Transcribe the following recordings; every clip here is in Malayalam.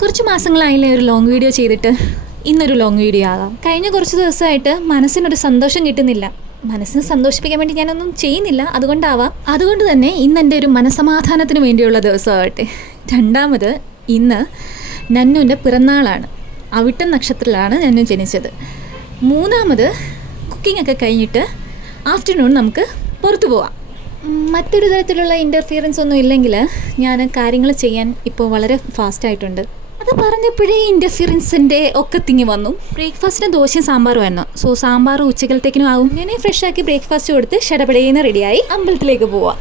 കുറച്ച് മാസങ്ങളായില്ലേ ഒരു ലോങ് വീഡിയോ ചെയ്തിട്ട്. ഇന്നൊരു ലോങ് വീഡിയോ ആകാം. കഴിഞ്ഞ കുറച്ച് ദിവസമായിട്ട് മനസ്സിനൊരു സന്തോഷം കിട്ടുന്നില്ല. മനസ്സിനെ സന്തോഷിപ്പിക്കാൻ വേണ്ടി ഞാനൊന്നും ചെയ്യുന്നില്ല, അതുകൊണ്ട് തന്നെ ഇന്ന് എൻ്റെ ഒരു മനസമാധാനത്തിന് വേണ്ടിയുള്ള ദിവസമാകട്ടെ. രണ്ടാമത് ഇന്ന് നന്നുവിൻ്റെ പിറന്നാളാണ്. അവിട്ടം നക്ഷത്രത്തിലാണ് നന്നു ജനിച്ചത്. മൂന്നാമത് കുക്കിംഗ് ഒക്കെ കഴിഞ്ഞിട്ട് ആഫ്റ്റർനൂൺ നമുക്ക് പുറത്തു പോവാം. മറ്റൊരു തരത്തിലുള്ള ഇൻ്റർഫിയറൻസ് ഒന്നും ഇല്ലെങ്കിൽ ഞാൻ കാര്യങ്ങൾ ചെയ്യാൻ ഇപ്പോൾ വളരെ ഫാസ്റ്റായിട്ടുണ്ട്. അത് പറഞ്ഞപ്പോഴേ ഇൻ്റർഫിയറൻസിൻ്റെ ഒക്കെ തിങ്ങി വന്നു. ബ്രേക്ക്ഫാസ്റ്റിന് ദോശയും സാമ്പാറും ആയിരുന്നു. സോ സാമ്പാർ ഉച്ചക്കലത്തേക്കിനും ആവും. ഞാൻ ഫ്രഷാക്കി ബ്രേക്ക്ഫാസ്റ്റ് കൊടുത്ത് ഷടപടേന്ന് റെഡിയായി അമ്പലത്തിലേക്ക് പോവാം.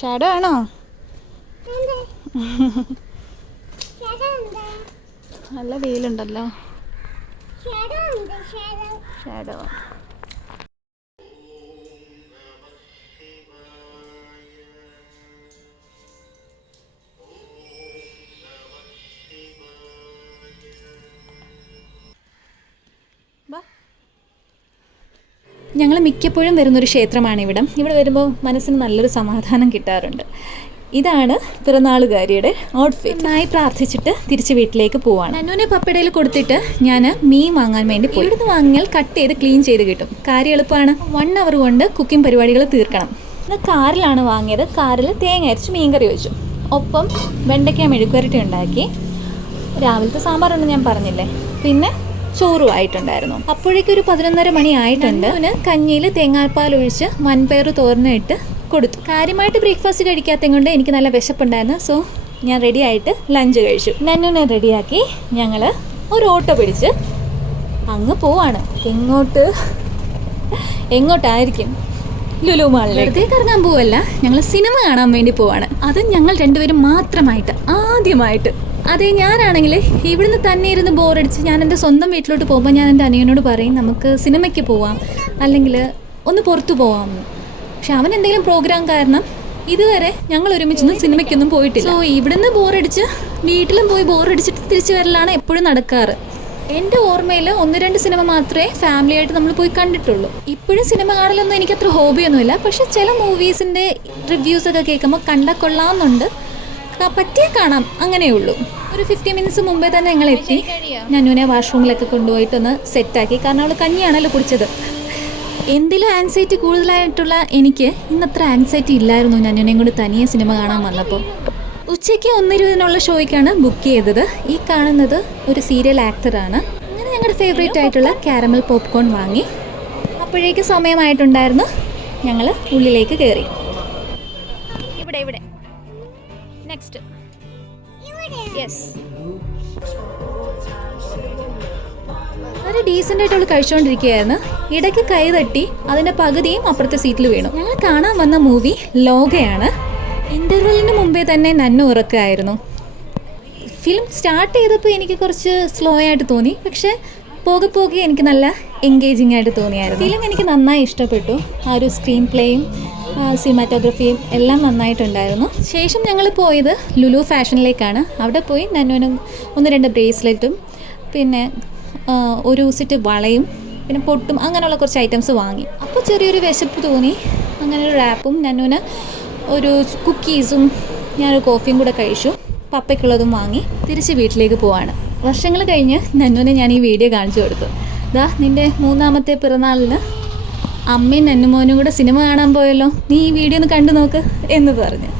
ഷാഡോ ആണോ? നല്ല വെയിലുണ്ടല്ലോ. ഷാഡോ ഞങ്ങൾ മിക്കപ്പോഴും വരുന്നൊരു ക്ഷേത്രമാണ് ഇവിടം. ഇവിടെ വരുമ്പോൾ മനസ്സിന് നല്ലൊരു സമാധാനം കിട്ടാറുണ്ട്. ഇതാണ് പിറന്നാളുകാരിയുടെ ഔട്ട്ഫിറ്റ്. നായി പ്രാർത്ഥിച്ചിട്ട് തിരിച്ച് വീട്ടിലേക്ക് പോവാണ്. നന്നുവിനെ പപ്പടയിൽ കൊടുത്തിട്ട് ഞാൻ മീൻ വാങ്ങാൻ വേണ്ടി പോയി. ഇവിടുന്ന് വാങ്ങിയാൽ കട്ട് ചെയ്ത് ക്ലീൻ ചെയ്ത് കിട്ടും. കാര്യം എളുപ്പമാണ്. 1 hour കൊണ്ട് കുക്കിംഗ് പരിപാടികൾ തീർക്കണം. ഇത് കാറിലാണ് വാങ്ങിയത്. കാറിൽ തേങ്ങ അരച്ച് മീൻ കറി വെച്ചു. ഒപ്പം വെണ്ടയ്ക്ക മെഴുക്കുവരട്ടി ഉണ്ടാക്കി. രാവിലത്തെ സാമ്പാറൊന്നും ഞാൻ പറഞ്ഞില്ലേ. പിന്നെ ചോറുമായിട്ടുണ്ടായിരുന്നു. അപ്പോഴേക്കും ഒരു 11:30 മണി ആയിട്ടുണ്ട്. അവന് കഞ്ഞിയിൽ തേങ്ങാപ്പാൽ ഒഴിച്ച് വൻപയർ തോരനിട്ട് കൊടുത്തു. കാര്യമായിട്ട് ബ്രേക്ക്ഫാസ്റ്റ് കഴിക്കാത്തത് കൊണ്ട് എനിക്ക് നല്ല വിശപ്പുണ്ടായിരുന്നു. സോ ഞാൻ റെഡിയായിട്ട് ലഞ്ച് കഴിച്ചു. നന്നുവിനെ റെഡിയാക്കി ഞങ്ങൾ ഒരു ഓട്ടോ പിടിച്ച് അങ്ങ് പോവാണ്. എങ്ങോട്ടായിരിക്കും? ലുലു മാളിലേക്ക് ഇറങ്ങാൻ പോവല്ല, ഞങ്ങൾ സിനിമ കാണാൻ വേണ്ടി പോവാണ്. അത് ഞങ്ങൾ രണ്ടുപേരും മാത്രമായിട്ട് ആദ്യമായിട്ട്. അതെ, ഞാനാണെങ്കിൽ ഇവിടുന്ന് തന്നെ ഇരുന്ന് ബോറടിച്ച് ഞാൻ എൻ്റെ സ്വന്തം വീട്ടിലോട്ട് പോകുമ്പോൾ ഞാൻ എൻ്റെ അനിയനോട് പറയും നമുക്ക് സിനിമയ്ക്ക് പോവാം, അല്ലെങ്കിൽ ഒന്ന് പുറത്തു പോവാം. പക്ഷെ അവൻ എന്തെങ്കിലും പ്രോഗ്രാം കാരണം ഇതുവരെ ഞങ്ങൾ ഒരുമിച്ചൊന്നും സിനിമയ്ക്കൊന്നും പോയിട്ടില്ല. സോ ഇവിടുന്ന് ബോറടിച്ച് വീട്ടിലും പോയി ബോറടിച്ചിട്ട് തിരിച്ചു വരലാണ് എപ്പോഴും നടക്കാറ്. എൻ്റെ ഓർമ്മയിൽ 1-2 സിനിമ മാത്രമേ ഫാമിലിയായിട്ട് നമ്മൾ പോയി കണ്ടിട്ടുള്ളൂ. ഇപ്പോഴും സിനിമ കാണലൊന്നും എനിക്കത്ര ഹോബിയൊന്നുമില്ല. പക്ഷെ ചില മൂവീസിൻ്റെ റിവ്യൂസൊക്കെ കേൾക്കുമ്പോൾ കണ്ടാൽ കൊള്ളാമെന്നുണ്ട്. പറ്റിയേ കാണാം, അങ്ങനെയുള്ളൂ. ഒരു 50 മിനിറ്റ്സ് മുമ്പേ തന്നെ ഞങ്ങൾ എത്തി. നന്നുവിനെ വാഷ്റൂമിലൊക്കെ കൊണ്ടുപോയിട്ടൊന്ന് സെറ്റാക്കി. കാരണം അവൾ കഞ്ഞിയാണല്ലോ കുടിച്ചത്. എന്തിലും ആൻസൈറ്റി കൂടുതലായിട്ടുള്ള എനിക്ക് ഇന്നത്ര ആൻസൈറ്റി ഇല്ലായിരുന്നു നന്നുവിനെയും കൂടി തനിയെ സിനിമ കാണാൻ വന്നപ്പോൾ. ഉച്ചയ്ക്ക് 1:20 ഷോയ്ക്കാണ് ബുക്ക് ചെയ്തത്. ഈ കാണുന്നത് ഒരു സീരിയൽ ആക്ടറാണ്. അങ്ങനെ ഞങ്ങളുടെ ഫേവറേറ്റ് ആയിട്ടുള്ള കാരമൽ പോപ്കോൺ വാങ്ങി. അപ്പോഴേക്ക് സമയമായിട്ടുണ്ടായിരുന്നു. ഞങ്ങൾ ഉള്ളിലേക്ക് കയറി. ഇവിടെ നെക്സ്റ്റ് യെസ്, വളരെ ഡീസൻ്റ് ആയിട്ട് അവൾ കഴിച്ചുകൊണ്ടിരിക്കുകയായിരുന്നു. ഇടയ്ക്ക് കൈ തട്ടി അതിൻ്റെ പകുതിയും അപ്പുറത്തെ സീറ്റിൽ വീണു. ഞങ്ങൾ കാണാൻ വന്ന മൂവി ലോകയാണ്. ഇൻ്റർവെല്ലിന് മുമ്പേ തന്നെ നന്നു ഉറക്കമായിരുന്നു. ഫിലിം സ്റ്റാർട്ട് ചെയ്തപ്പോൾ എനിക്ക് കുറച്ച് സ്ലോ ആയിട്ട് തോന്നി. പക്ഷേ പോകെ എനിക്ക് നല്ല എൻഗേജിങ് ആയിട്ട് തോന്നിയായിരുന്നു. ഫിലിം എനിക്ക് നന്നായി ഇഷ്ടപ്പെട്ടു. ആ ഒരു സ്ക്രീൻ പ്ലേയും സിനിമാറ്റോഗ്രഫിയും എല്ലാം നന്നായിട്ടുണ്ടായിരുന്നു. ശേഷം ഞങ്ങൾ പോയത് ലുലു ഫാഷനിലേക്കാണ്. അവിടെ പോയി നന്നുവിന് 1-2 ബ്രേസ്ലെറ്റും പിന്നെ ഒരു സെറ്റ് വളയും പിന്നെ പൊട്ടും അങ്ങനെയുള്ള കുറച്ച് ഐറ്റംസ് വാങ്ങി. അപ്പോൾ ചെറിയൊരു വിശപ്പ് തോന്നി. അങ്ങനെ ഒരു റാപ്പും നന്നുവിന് ഒരു കുക്കീസും ഞാനൊരു കോഫിയും കൂടെ കഴിച്ചു. പപ്പയ്ക്കുള്ളതും വാങ്ങി തിരിച്ച് വീട്ടിലേക്ക് പോവാണ്. വർഷങ്ങൾ കഴിഞ്ഞ് നന്നുവിനെ ഞാൻ ഈ വീഡിയോ കാണിച്ചു കൊടുത്തു. ദാ നിൻ്റെ 3ാമത്തെ പിറന്നാളിന് അമ്മയും നന്നുമോനും കൂടെ സിനിമ കാണാൻ പോയല്ലോ, നീ ഈ വീഡിയോ ഒന്ന് കണ്ടു നോക്ക് എന്ന് പറഞ്ഞ്.